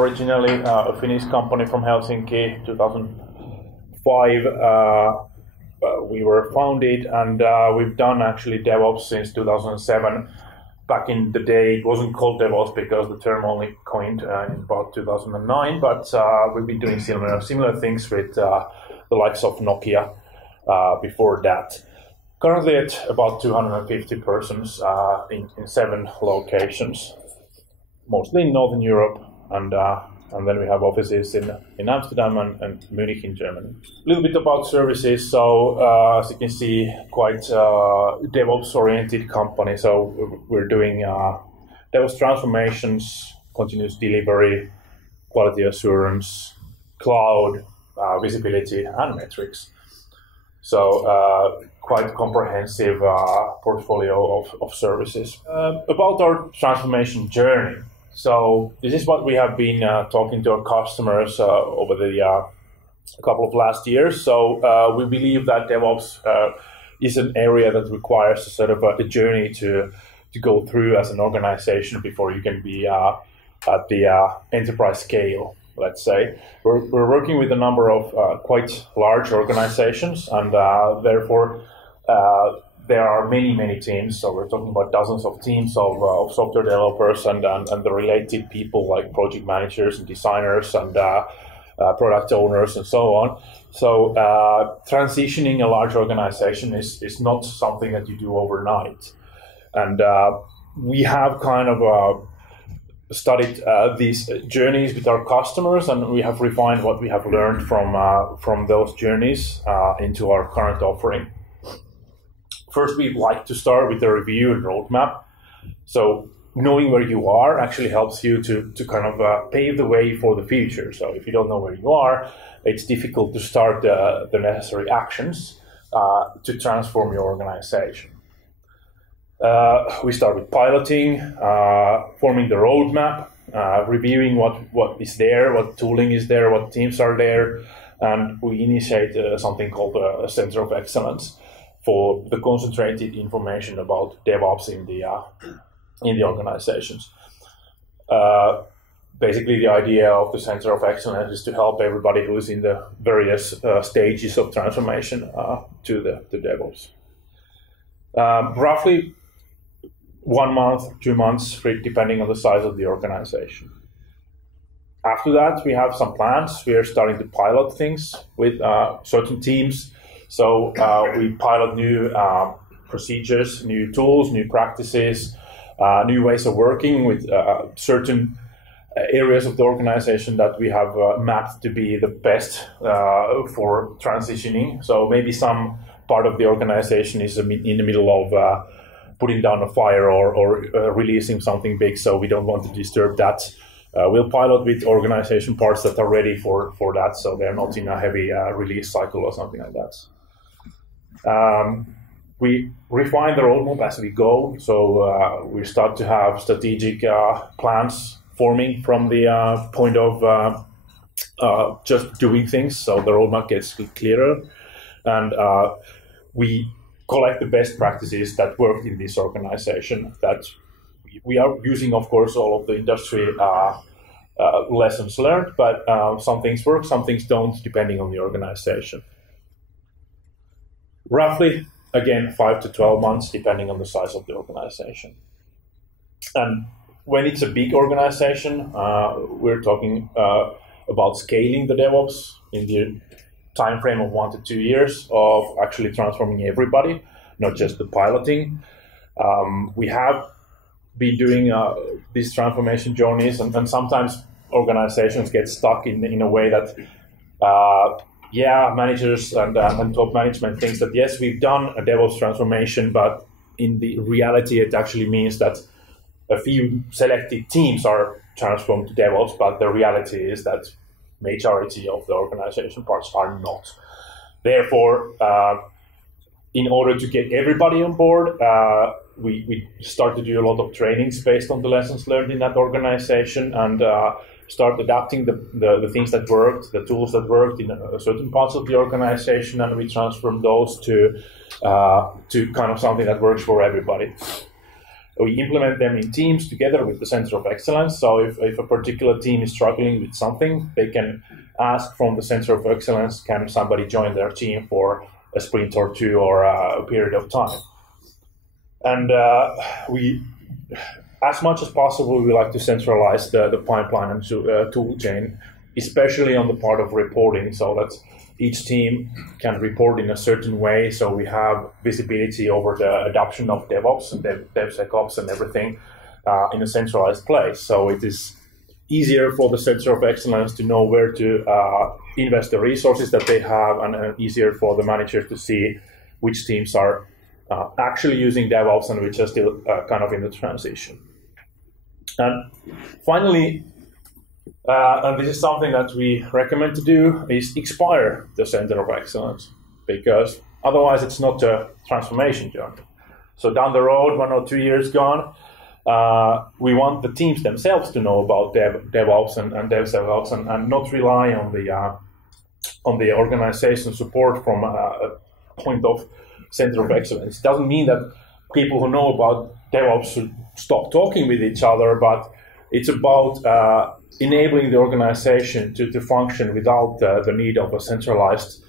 originally a Finnish company from Helsinki. 2005 we were founded, and we've done actually DevOps since 2007. Back in the day, it wasn't called DevOps because the term only coined in about 2009, but we've been doing similar things with the likes of Nokia before that. Currently at about 250 persons in 7 locations, mostly in Northern Europe, and then we have offices in Amsterdam and Munich in Germany. A little bit about services. So as you can see, quite DevOps-oriented company. So we're doing DevOps transformations, continuous delivery, quality assurance, cloud, visibility, and metrics. So quite comprehensive portfolio of services. About our transformation journey. So this is what we have been talking to our customers over the couple of last years. So we believe that DevOps is an area that requires a sort of a journey to go through as an organization before you can be at the enterprise scale, let's say. We're working with a number of quite large organizations, and therefore there are many teams. So we're talking about dozens of teams of software developers and the related people like project managers and designers and product owners and so on. So transitioning a large organization is not something that you do overnight. And we have kind of studied these journeys with our customers, and we have refined what we have learned from those journeys into our current offering. First, we'd like to start with a review and roadmap. So knowing where you are actually helps you to kind of pave the way for the future. So if you don't know where you are, it's difficult to start the necessary actions to transform your organization. We start with piloting, forming the roadmap, reviewing what is there, what tooling is there, what teams are there, and we initiate something called a Center of Excellence for the concentrated information about DevOps in the organizations. Basically, the idea of the Center of Excellence is to help everybody who is in the various stages of transformation to the DevOps. Roughly 1 month, 2 months, depending on the size of the organization. After that, we have some plans. We are starting to pilot things with certain teams. So we pilot new procedures, new tools, new practices, new ways of working with certain areas of the organization that we have mapped to be the best for transitioning. So maybe some part of the organization is in the middle of putting down a fire or releasing something big, so we don't want to disturb that. We'll pilot with organization parts that are ready for that, so they're not in a heavy release cycle or something like that. We refine the roadmap as we go, so we start to have strategic plans forming from the point of just doing things, so the roadmap gets clearer, and we collect the best practices that work in this organization. That we are using, of course, all of the industry lessons learned, but some things work, some things don't, depending on the organization. Roughly, again, 5 to 12 months, depending on the size of the organization. And when it's a big organization, we're talking about scaling the DevOps in the time frame of 1 to 2 years of actually transforming everybody, not just the piloting. We have been doing these transformation journeys, and sometimes organizations get stuck in a way that managers and top management thinks that yes, we've done a DevOps transformation, but in the reality it actually means that a few selected teams are transformed to DevOps, but the reality is that majority of the organization parts are not. Therefore, in order to get everybody on board, we start to do a lot of trainings based on the lessons learned in that organization, and start adapting the things that worked, the tools that worked in certain parts of the organization, and we transform those to kind of something that works for everybody. We implement them in teams together with the Center of Excellence. So if a particular team is struggling with something, they can ask from the Center of Excellence, can somebody join their team for a sprint or two or a period of time? And we, as much as possible, we like to centralize the pipeline and tool chain, especially on the part of reporting, so that each team can report in a certain way, so we have visibility over the adoption of DevOps and DevSecOps and everything in a centralized place. So it is easier for the Center of Excellence to know where to invest the resources that they have, and easier for the manager to see which teams are actually using DevOps and which are still kind of in the transition. And finally, and this is something that we recommend to do, is expire the Center of Excellence, because otherwise it's not a transformation journey. So down the road, 1 or 2 years gone, we want the teams themselves to know about DevOps and DevSecOps and not rely on the organization support from a point of Center of Excellence. It doesn't mean that people who know about DevOps should stop talking with each other, but it's about enabling the organization to function without the need of a centralized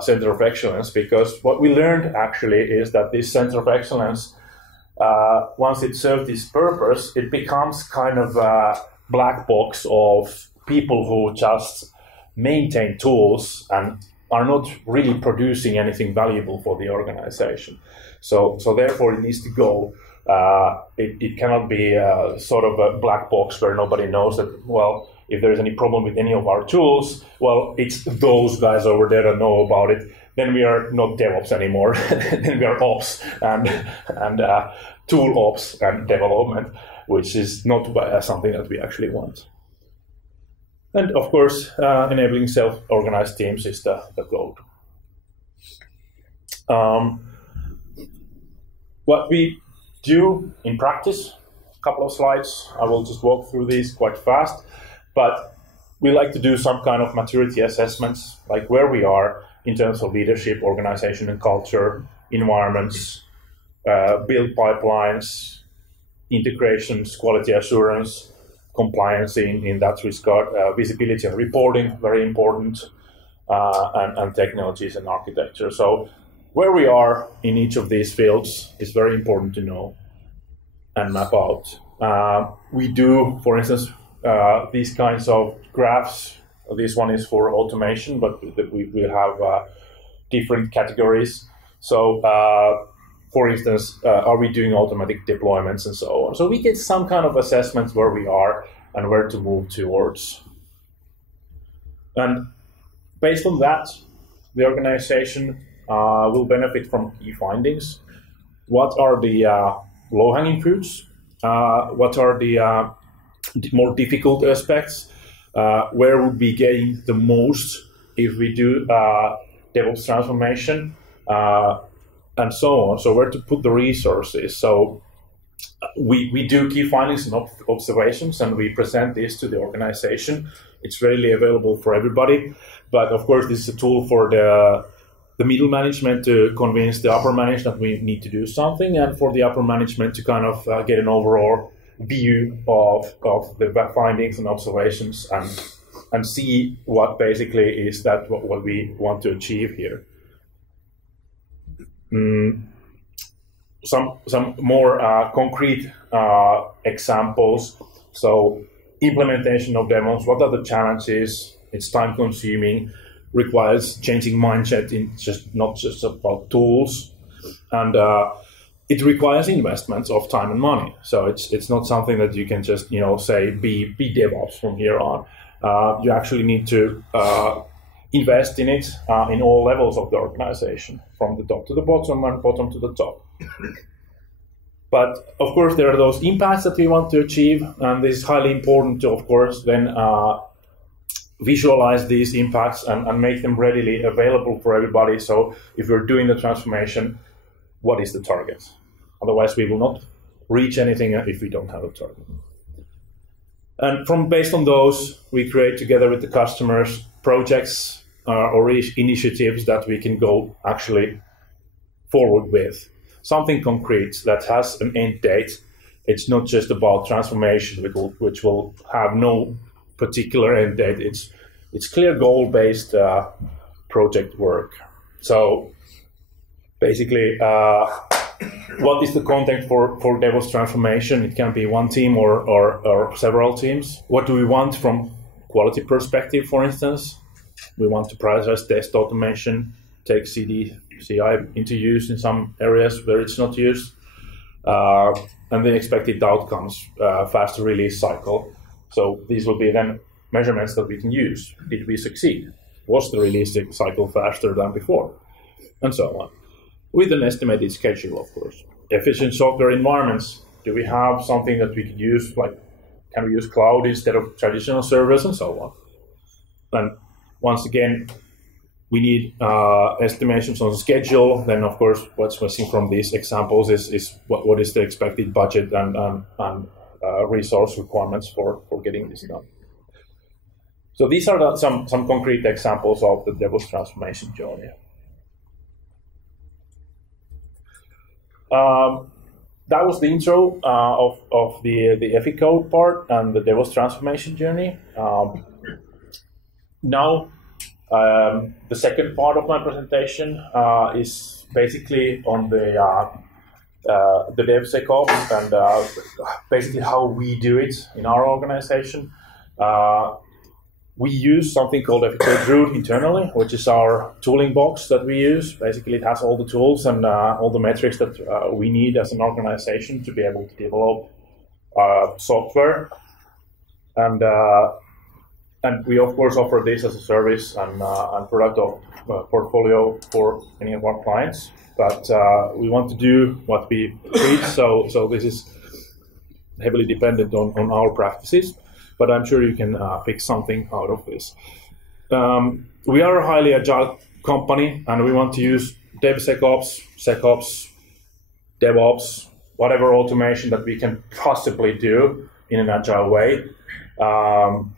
Center of Excellence, because what we learned actually is that this Center of Excellence, once it serves its purpose, it becomes kind of a black box of people who just maintain tools and are not really producing anything valuable for the organization. So therefore it needs to go. It cannot be sort of a black box where nobody knows that, well, if there's any problem with any of our tools, well, it's those guys over there that know about it. Then we are not DevOps anymore. Then we are Ops and tool Ops and development, which is not something that we actually want. And of course, enabling self-organized teams is the goal. What we do in practice, a couple of slides. I will just walk through these quite fast, but we like to do some kind of maturity assessments, like where we are in terms of leadership, organization and culture, environments, build pipelines, integrations, quality assurance, compliancy in that regard, visibility and reporting, very important, and technologies and architecture. So where we are in each of these fields is very important to know and map out. We do, for instance, these kinds of graphs. This one is for automation, but we have different categories. So, for instance, are we doing automatic deployments and so on? So we get some kind of assessments where we are and where to move towards. And based on that, the organization will benefit from key findings. What are the low-hanging fruits? What are the more difficult aspects? Where would we gain the most if we do DevOps transformation, and so on? So where to put the resources? So we do key findings and observations, and we present this to the organization. It's readily available for everybody, but of course this is a tool for the middle management to convince the upper management that we need to do something, and for the upper management to kind of get an overall view of the findings and observations and see what basically is that what we want to achieve here. Some more concrete examples. So implementation of demos, what are the challenges? It's time consuming, requires changing mindset in not just about tools, and it requires investments of time and money. So it's not something that you can just say be DevOps from here on. You actually need to invest in it in all levels of the organization, from the top to the bottom and bottom to the top. But of course, there are those impacts that we want to achieve, and this is highly important to, of course, then visualize these impacts and make them readily available for everybody. So if we're doing the transformation, what is the target? Otherwise, we will not reach anything if we don't have a target. And based on those, we create together with the customers projects or initiatives that we can go actually forward with. Something concrete that has an end date It's not just about transformation, which will have no particular end date. It's clear goal-based project work. So basically, what is the content for DevOps transformation? It can be one team or several teams. What do we want from quality perspective, for instance? We want to prioritize test automation, take CI into use in some areas where it's not used, and the expected outcomes, faster release cycle. So these will be then measurements that we can use. Did we succeed? Was the release cycle faster than before? And so on. With an estimated schedule, of course. Efficient software environments. Do we have something that we could use, like can we use cloud instead of traditional servers and so on? And once again, we need estimations on the schedule. Then, of course, what's missing from these examples is what is the expected budget and resource requirements for getting this done. So these are some concrete examples of the DevOps transformation journey. That was the intro of the Eficode part and the DevOps transformation journey. Now, the second part of my presentation is basically on the DevSecOps and basically how we do it in our organization. We use something called Eficode Root internally, which is our tooling box that we use. Basically, it has all the tools and all the metrics that we need as an organization to be able to develop software. And we, of course, offer this as a service and product portfolio for any of our clients. But we want to do what we preach, so this is heavily dependent on our practices. But I'm sure you can pick something out of this. We are a highly agile company, and we want to use DevSecOps, SecOps, DevOps, whatever automation that we can possibly do in an agile way.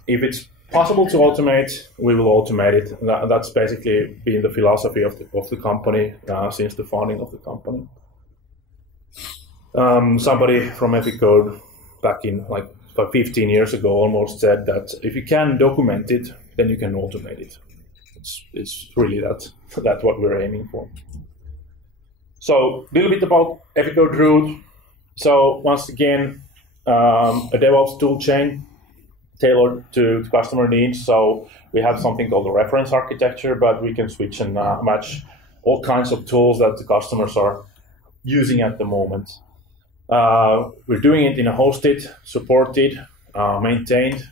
If it's possible to automate, we will automate it. That's basically been the philosophy of the company since the founding of the company. Somebody from Eficode back in 15 years ago almost said that if you can document it, then you can automate it. It's really that's what we're aiming for. So a little bit about Eficode Root. So once again, a DevOps tool chain tailored to customer needs. So we have something called the reference architecture, but we can switch and match all kinds of tools that the customers are using at the moment. We're doing it in a hosted, supported, maintained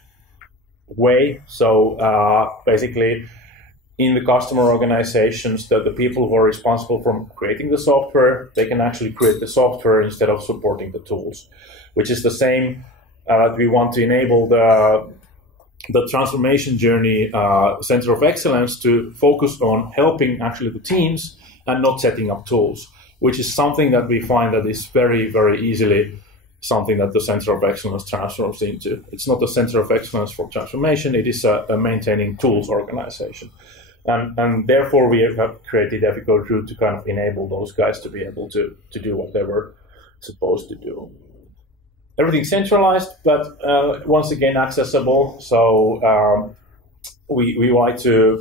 way. So basically, in the customer organizations, the people who are responsible for creating the software, they can actually create the software instead of supporting the tools, which is the same that we want to enable the transformation journey center of excellence to focus on helping actually the teams and not setting up tools, which is something that we find that is very, very easily something that the center of excellence transforms into. It's not a center of excellence for transformation, it is a maintaining tools organization. And therefore we have created Eficode Root to kind of enable those guys to be able to do what they were supposed to do. Everything's centralized, but once again accessible. So we like to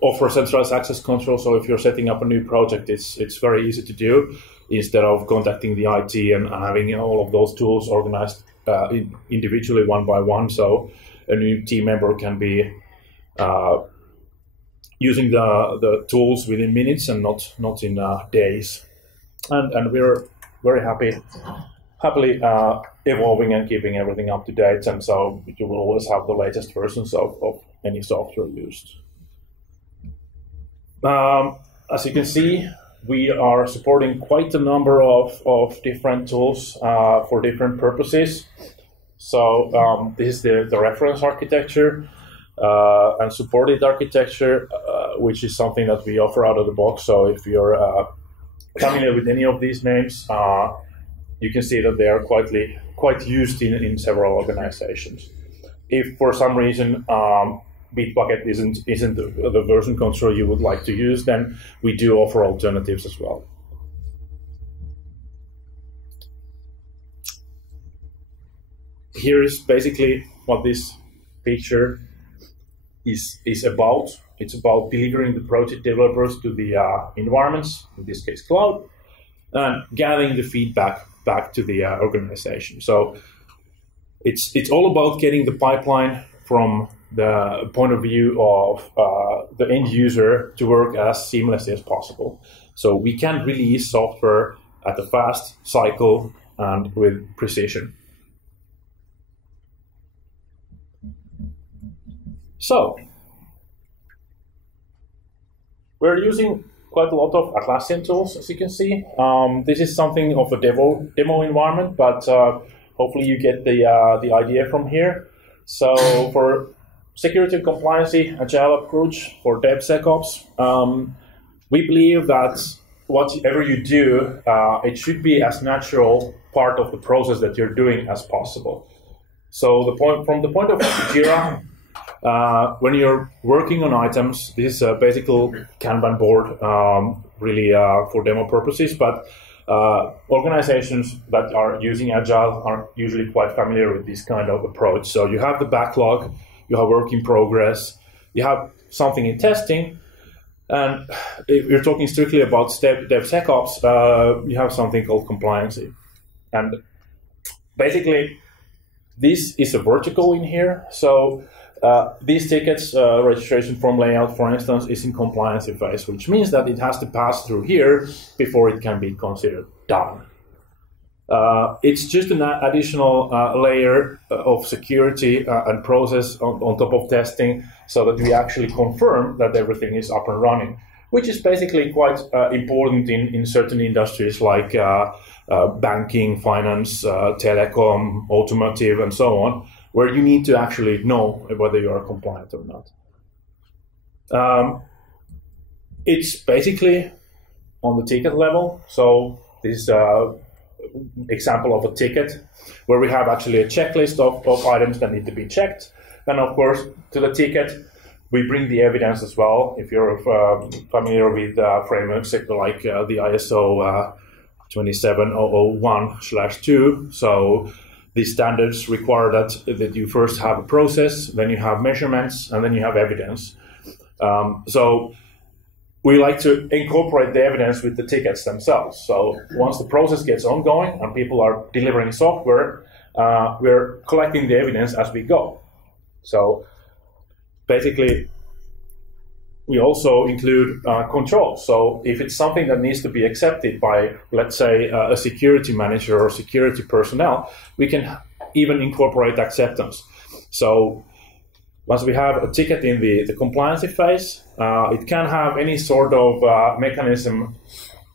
offer centralized access control. So if you're setting up a new project, it's very easy to do instead of contacting the IT and having all of those tools organized individually one by one. So a new team member can be using the tools within minutes and not in days. And we're very happily evolving and keeping everything up to date. And so you will always have the latest versions of any software used. As you can see, we are supporting quite a number of different tools for different purposes. So this is the reference architecture and supported architecture, which is something that we offer out of the box. So if you're familiar with any of these names, you can see that they are quite used in several organizations. If for some reason Bitbucket isn't the version control you would like to use, then we do offer alternatives as well. here is basically what this picture is about. It's about delivering the project developers to the environments, in this case cloud, and gathering the feedback back to the organization. So it's all about getting the pipeline from the point of view of the end user to work as seamlessly as possible. So we can release software at a fast cycle and with precision. So we're using quite a lot of Atlassian tools, as you can see. This is something of a demo environment, but hopefully you get the idea from here. So for security and compliancy, Agile approach for DevSecOps, we believe that whatever you do, it should be as natural part of the process that you're doing as possible. So from the point of Jira, when you're working on items, this is a basic Kanban board, really for demo purposes, but organizations that are using Agile are usually quite familiar with this kind of approach. So you have the backlog, you have work in progress, you have something in testing, and if you're talking strictly about DevSecOps, you have something called Compliancy. And basically, this is a vertical in here. So these tickets, registration form layout, for instance, is in compliancy phase, which means that it has to pass through here before it can be considered done. It's just an additional layer of security and process on top of testing so that we actually confirm that everything is up and running, which is basically quite important in certain industries like banking, finance, telecom, automotive, and so on, where you need to actually know whether you are compliant or not. It's basically on the ticket level. So this example of a ticket where we have actually a checklist of items that need to be checked. And of course, to the ticket, we bring the evidence as well. If you're familiar with frameworks like the ISO 27001/2, so these standards require that you first have a process, then you have measurements, and then you have evidence. So we like to incorporate the evidence with the tickets themselves. So once the process gets ongoing and people are delivering software, we're collecting the evidence as we go. So basically, we also include controls. So if it's something that needs to be accepted by, let's say, a security manager or security personnel, we can even incorporate acceptance. So once we have a ticket in the compliance phase, it can have any sort of mechanism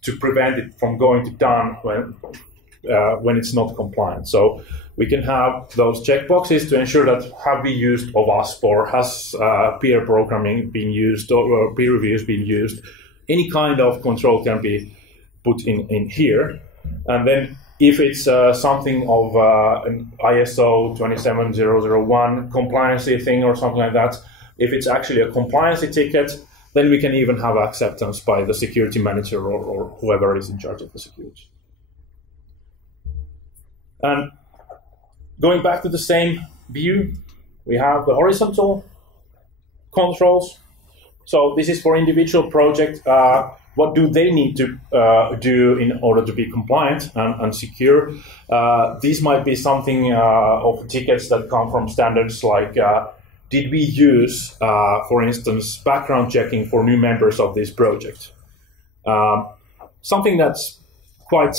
to prevent it from going to done when it's not compliant. So we can have those checkboxes to ensure that have we used OWASP or has peer programming been used or peer reviews been used. Any kind of control can be put in here. And then if it's something of an ISO 27001 compliancy thing or something like that, if it's actually a compliancy ticket, then we can even have acceptance by the security manager or whoever is in charge of the security. And going back to the same view, we have the horizontal controls. So this is for individual project. What do they need to do in order to be compliant and secure? These might be something of tickets that come from standards like, did we use, for instance, background checking for new members of this project? Something that's quite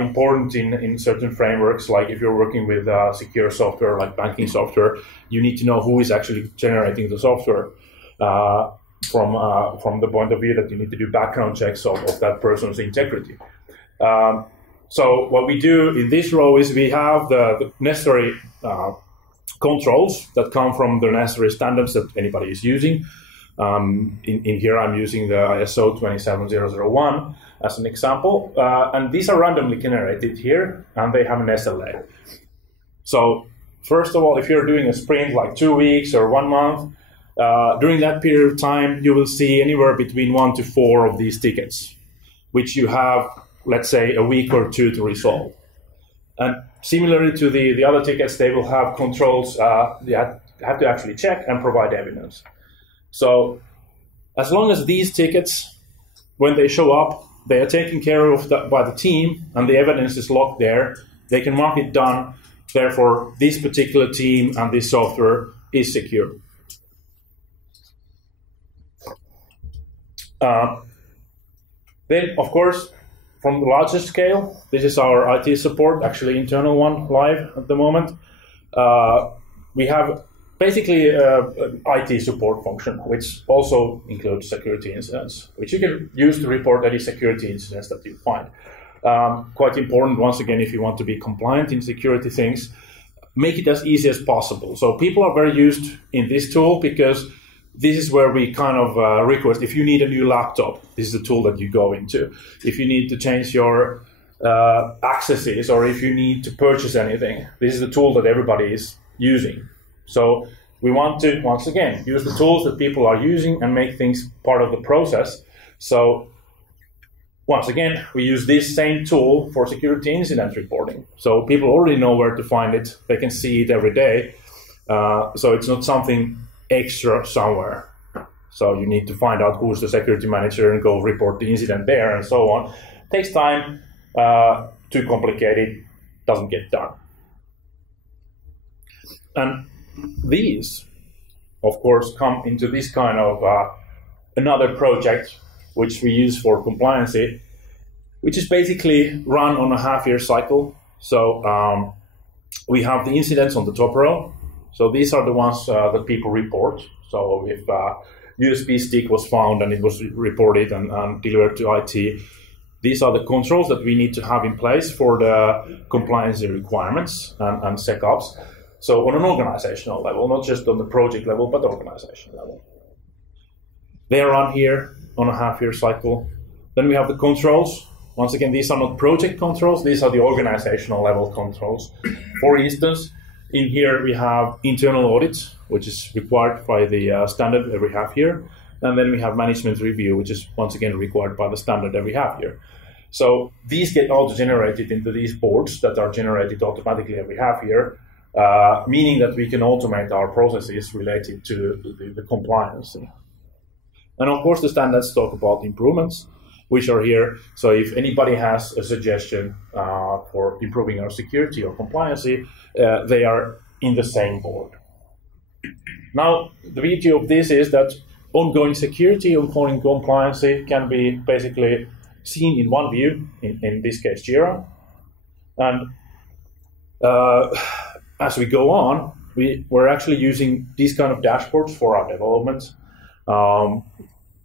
important in certain frameworks, like if you're working with secure software like banking software, you need to know who is actually generating the software from the point of view that you need to do background checks of that person's integrity. So what we do in this row is we have the necessary controls that come from the necessary standards that anybody is using. In here I'm using the ISO 27001 as an example, and these are randomly generated here, and they have an SLA. So first of all, if you're doing a sprint like 2 weeks or 1 month, during that period of time, you will see anywhere between 1 to 4 of these tickets, which you have, let's say, a week or 2 to resolve. And similarly to the other tickets, they will have controls. They have to actually check and provide evidence. So as long as these tickets, when they show up, they are taken care of by the team and the evidence is logged there, they can mark it done. Therefore, this particular team and this software is secure. Then, of course, from the larger scale, this is our IT support, actually internal one live at the moment. We have basically an IT support function, which also includes security incidents, which you can use to report any security incidents that you find. Quite important, once again, if you want to be compliant in security things, make it as easy as possible. So people are very used in this tool because this is where we kind of request, if you need a new laptop, this is the tool that you go into. If you need to change your accesses or if you need to purchase anything, this is the tool that everybody is using. So we want to, once again, use the tools that people are using and make things part of the process. So once again, we use this same tool for security incident reporting. So people already know where to find it. They can see it every day. So it's not something extra somewhere. So you need to find out who's the security manager and go report the incident there and so on. It takes time, too complicated, doesn't get done. And these, of course, come into this kind of another project which we use for Compliancy, which is basically run on a half-year cycle. So we have the incidents on the top row. So these are the ones that people report. So if USB stick was found and it was reported and delivered to IT, these are the controls that we need to have in place for the compliance requirements and SecOps. So on an organizational level, not just on the project level, but organization level. They are run here on a half-year cycle. Then we have the controls. Once again, these are not project controls. These are the organizational level controls. For instance, in here we have internal audits, which is required by the standard every half year. And then we have management review, which is once again required by the standard every half year. So these get auto-generated into these boards that are generated automatically every half year, meaning that we can automate our processes related to the compliance. And of course, the standards talk about improvements, which are here. So if anybody has a suggestion for improving our security or compliancy, they are in the same board. Now, the beauty of this is that ongoing security, ongoing compliancy can be basically seen in one view, in this case, Jira. And as we go on, we're actually using these kind of dashboards for our development.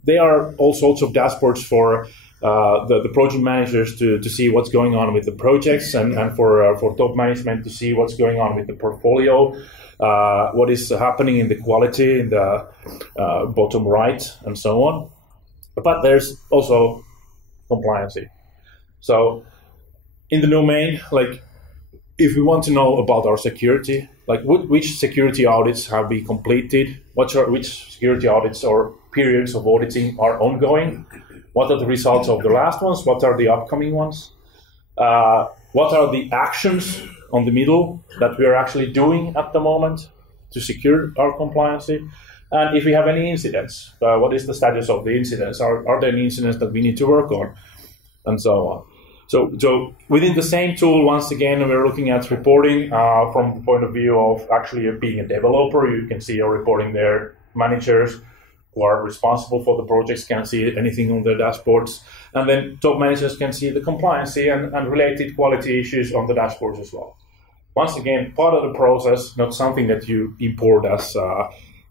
There are all sorts of dashboards for the project managers to see what's going on with the projects and for top management to see what's going on with the portfolio, what is happening in the quality in the bottom right and so on. But there's also compliancy. So in the domain, like if we want to know about our security, like which security audits have been completed, which security audits or periods of auditing are ongoing, what are the results of the last ones, what are the upcoming ones, what are the actions on the middle that we are actually doing at the moment to secure our compliancy, and if we have any incidents, what is the status of the incidents, are there any incidents that we need to work on, and so on. So within the same tool, once again, we're looking at reporting from the point of view of actually being a developer. You can see your reporting there. Managers who are responsible for the projects can see anything on their dashboards. And then top managers can see the compliancy and related quality issues on the dashboards as well. Once again, part of the process, not something that you import as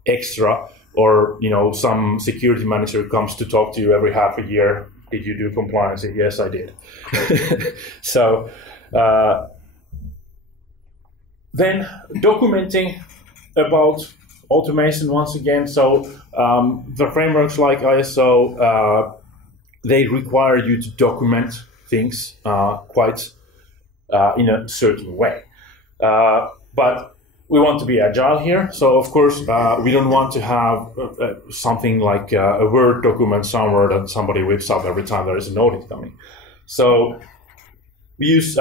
extra or some security manager comes to talk to you every half a year. Did you do compliance? Yes, I did. So then documenting about automation once again. So the frameworks like ISO, they require you to document things quite in a certain way. But we want to be agile here. So of course, we don't want to have something like a Word document somewhere that somebody whips up every time there is an audit coming. So we use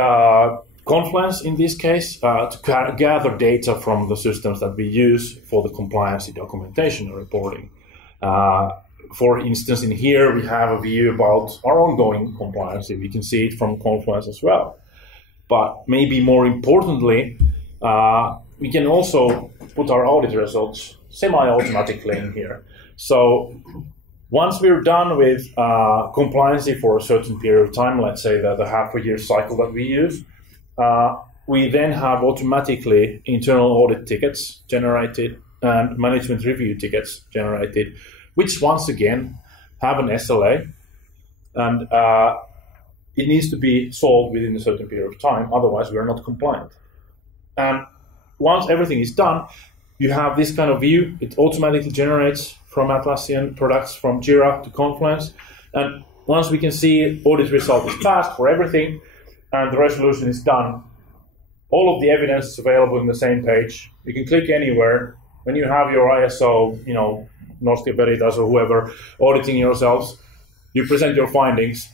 Confluence, in this case, to gather data from the systems that we use for the compliancy documentation and reporting. For instance, in here, we have a view about our ongoing compliancy. We can see it from Confluence as well. But maybe more importantly, we can also put our audit results semi-automatically in here. So once we're done with compliancy for a certain period of time, let's say the half-a-year cycle that we use, we then have automatically internal audit tickets generated and management review tickets generated, which once again have an SLA, and it needs to be solved within a certain period of time, otherwise we're not compliant. And once everything is done, you have this kind of view. It automatically generates from Atlassian products from Jira to Confluence, and once we can see audit result is passed for everything, and the resolution is done, all of the evidence is available in the same page. You can click anywhere. When you have your ISO, Norske Veritas or whoever auditing yourselves, you present your findings,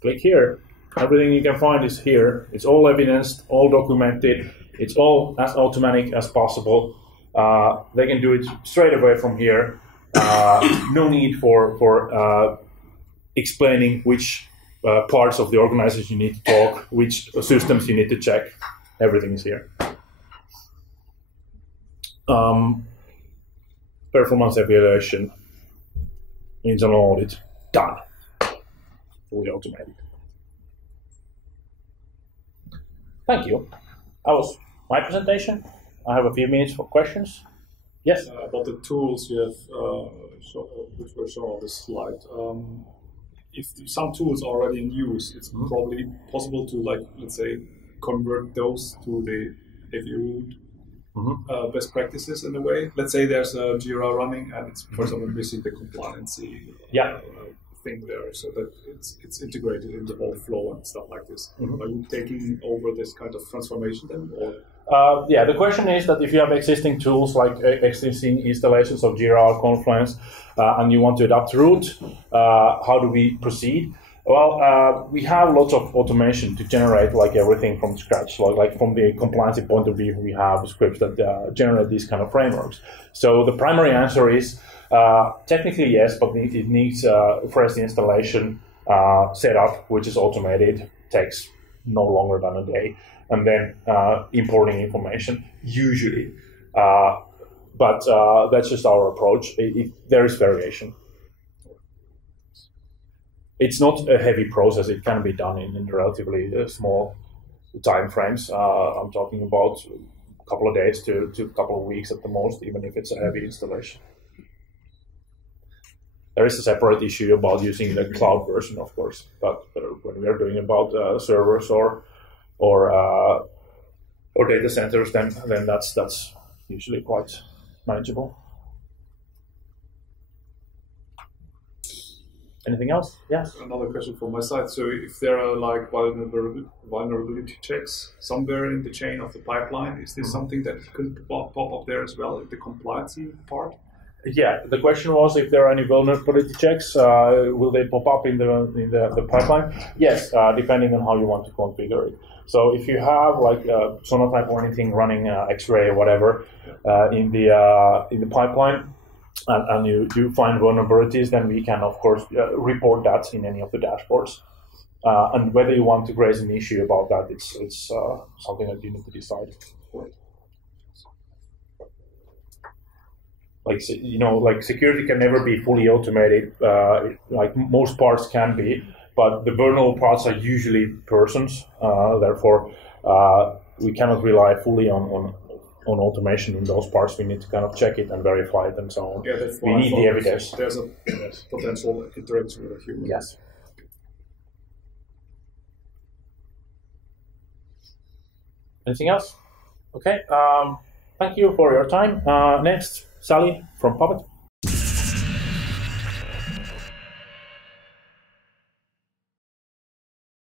click here. Everything you can find is here. It's all evidenced, all documented. It's all as automatic as possible. They can do it straight away from here. No need for explaining which parts of the organization you need to talk, which systems you need to check. Everything is here. Performance evaluation, internal audit, done. Fully automated. Thank you. That was my presentation. I have a few minutes for questions. Yes? About the tools you have, which were shown on this slide. If some tools are already in use, it's probably possible to, let's say, convert those to the Eficode best practices in a way. Let's say there's a Jira running and it's, for example, missing the compliancy thing there, so that it's integrated in the whole flow and stuff like this. Are you taking over this kind of transformation then? Or? The question is that if you have existing tools like existing installations of Jira or Confluence and you want to adapt route, how do we proceed? Well, we have lots of automation to generate everything from scratch. Like from the compliance point of view, we have scripts that generate these kind of frameworks. So the primary answer is technically yes, but it needs first installation setup, which is automated, takes no longer than a day, and then importing information usually. But that's just our approach. There is variation. It's not a heavy process. It can be done in relatively small time frames. I'm talking about a couple of days to a couple of weeks at the most, even if it's a heavy installation. There is a separate issue about using the cloud version, of course, but when we are doing about servers or data centers, then that's usually quite manageable. Anything else? Yes. Another question from my side. So if there are vulnerability checks somewhere in the chain of the pipeline, is this something that could pop up there as well, the compliancy part? Yeah. The question was if there are any vulnerability checks, will they pop up in the pipeline? Yes, depending on how you want to configure it. So if you have Sonatype or anything running X-ray or whatever in the pipeline, and you do find vulnerabilities, then we can, of course, report that in any of the dashboards. And whether you want to raise an issue about that, it's something that you need to decide. Security can never be fully automated. Most parts can be, but the vulnerable parts are usually persons. Therefore, we cannot rely fully on automation in those parts. We need to kind of check it and verify it and so on. Yeah, that's we need the evidence. There's a potential interaction with a human. Yes. Anything else? Okay. Thank you for your time. Next, Sally from Puppet.